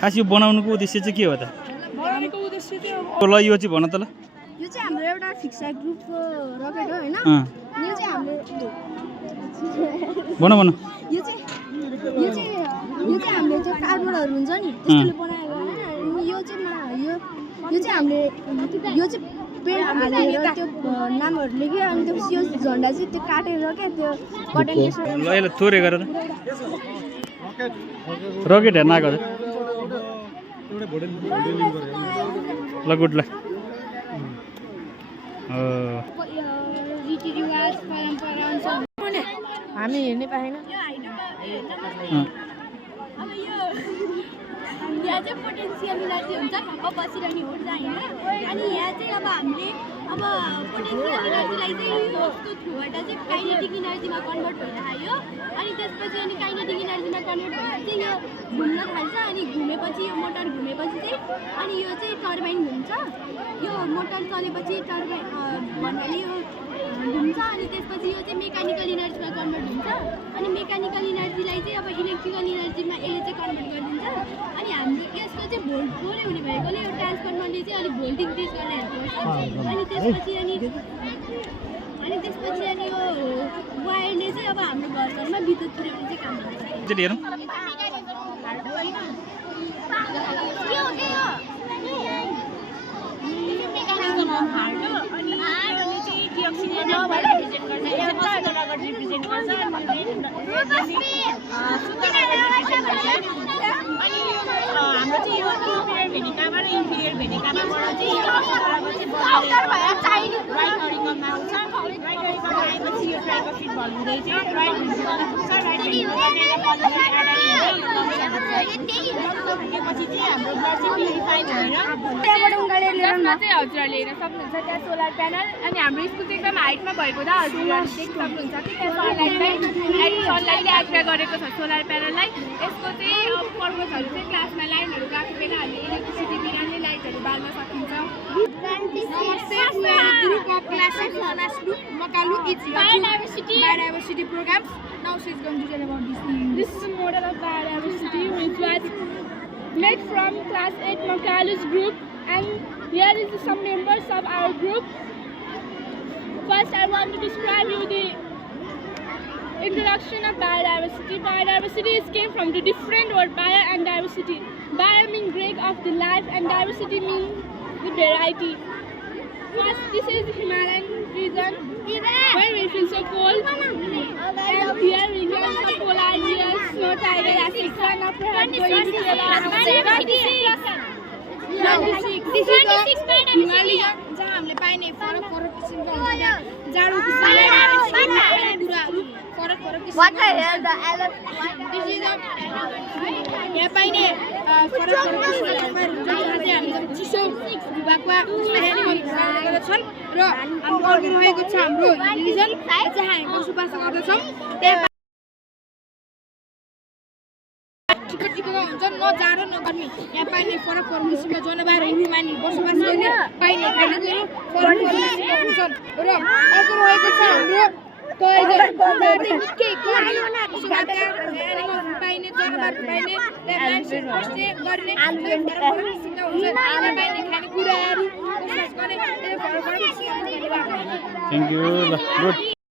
खास यो बनाउनुको उद्देश्य चाहिँ के हो त? बनाउनुको उद्देश्य चाहिँ ल यो चाहिँ भन त ल। यो चाहिँ हाम्रो एउटा फिक्सा ग्रुपको रकेट हो हैन? यो चाहिँ हाम्रो भन भन। यो चाहिँ हामीले त्यो कार्डबोर्डहरु हुन्छ नि त्यसले बनाएको हैन? यो चाहिँ हामीले यो चाहिँ पेन्ट हालेर त्यो नामहरु लेख्यो अनि त्यसपछि यो झण्डा चाहिँ त्यो काटेर के त्यो बटन ल यसलाई थोरै गर त। रकेट हेर्न आएको छ। ल गुड ल। रीतिरिवाज परम्परा हामी हेर्नै पाएन। यहाँ चाहिँ पोटेन्सियल इनर्जी हुन्छ ठक्क बसिरहने ऊर्जा हैन अनि यहाँ चाहिँ अब हामीले अब पोटेन्सियल इनर्जीलाई चाहिँ यसको थ्रुबाट चाहिँ काइनेटिक इनर्जीमा कन्भर्ट भएर आयो अनि त्यसपछि अनि काइनेटिक इनर्जीमा कन्भर्ट भएर चाहिँ यो घुम्न थाल्छ अनि घुमेपछि यो मोटर घुमेपछि चाहिँ अनि यो चाहिँ टर्बाइन घुम्छ यो मोटर चलेपछि टर्बाइन भन्नाले यो घुम्छ अनि त्यसपछि यो चाहिँ मेकानिकल इनर्जीमा कन्भर्ट हुन्छ अनि मेकानिकल इनर्जीलाई चाहिँ अब इलेक्ट्रिकल इनर्जीमा यसले चाहिँ कन्भर्ट गरिदिन्छ अनि हाम्रो यसको चाहिँ भोल्ट थोरै हुने भएकोले यो ट्रान्सफर्मरले चाहिँ अलिक भोल्ट इन्क्रिज गर्न हेल्प गर्छ अनि त्यसपछि अनि यो वायरले चाहिँ अब हाम्रो घरमा विद्युत पुर्याउने चाहिँ काम गर्छ। हाम्रो चाहिँ यो सुपिरियर भेनिकामा र इन्फिरियर भेनिकामाबाट चाहिँ राइट अरिकममा आउँछ राइट अरिकममा आएपछि यो ट्राइकोफिट भल्भ हुँदै चाहिँ राइट भेनिकलमा पुग्छ राइट भेनिकलपछि चाहिँ हाम्रो ब्लड चाहिँ प्युरिफाई भएर त्यसमा चाहिँ हजुरहरूले हेर्न सक्नुहुन्छ त्यहाँ सोलर प्यानल अनि हाम्रो स्कुल चाहिँ एकदम हाइटमा भएको त हजुरहरूले देख्न सक्नुहुन्छ कि त्यहाँ सनलाइटले एक्ट गरेको छ सोलर प्यानललाई यसको चाहिँ पर्पजहरू चाहिँ क्लासमा लाइनहरू राखेर हामीले इलेक्ट्रिसिटी बिना नै लाइटहरू बाल्न सकिन्छ। Group of classes known as Makalu is biodiversity programs. Now she's going to tell about this thing. This is a model of biodiversity which was made from class 8 Makalu's group and here is some members of our group. First I want to describe you the introduction of biodiversity. Biodiversity came from the different word bio and diversity. Bio means break of the life and diversity means the variety. First, this is the Himalayan region where we feel so cold and here we get some polar areas, snow tidal acid sun of going to 26. This is the Himalayan जहाँ हामीले पाइने फरक किसिमको हुन्छ जाडो किसिमको कुराहरू फरक किसिमको This is the यहाँ पाइने फरक किसिमको जलवायु हुन्छ जहाँ चाहिँ हामीले चिसो भूभागमा एनिमलहरू गर्दछन् र हाम्रो अर्को रहेको छ हाम्रो रिजन जहाँ हामी बसोबास गर्दछौँ त्यहाँ टिकटिकको हुन्छ न जाडो न गर्मी यहाँ पाइने फरक किसिमको जलवायुहरू मानिस बसोबास गर्ने पाइने खानेकुरो फरक किसिमको हुन्छन् र अर्को रहेको छ हाम्रो टोइलेट निकै पाइने जनावरहरू पाइने त्यहाँ मान्छे बस्ने गर्ने फरक किसिमका हुन्छन् त्यहाँ पाइने खानेकुराहरू बसोबास गर्ने फरक किसिमको थ्याङ्क यू ल गुड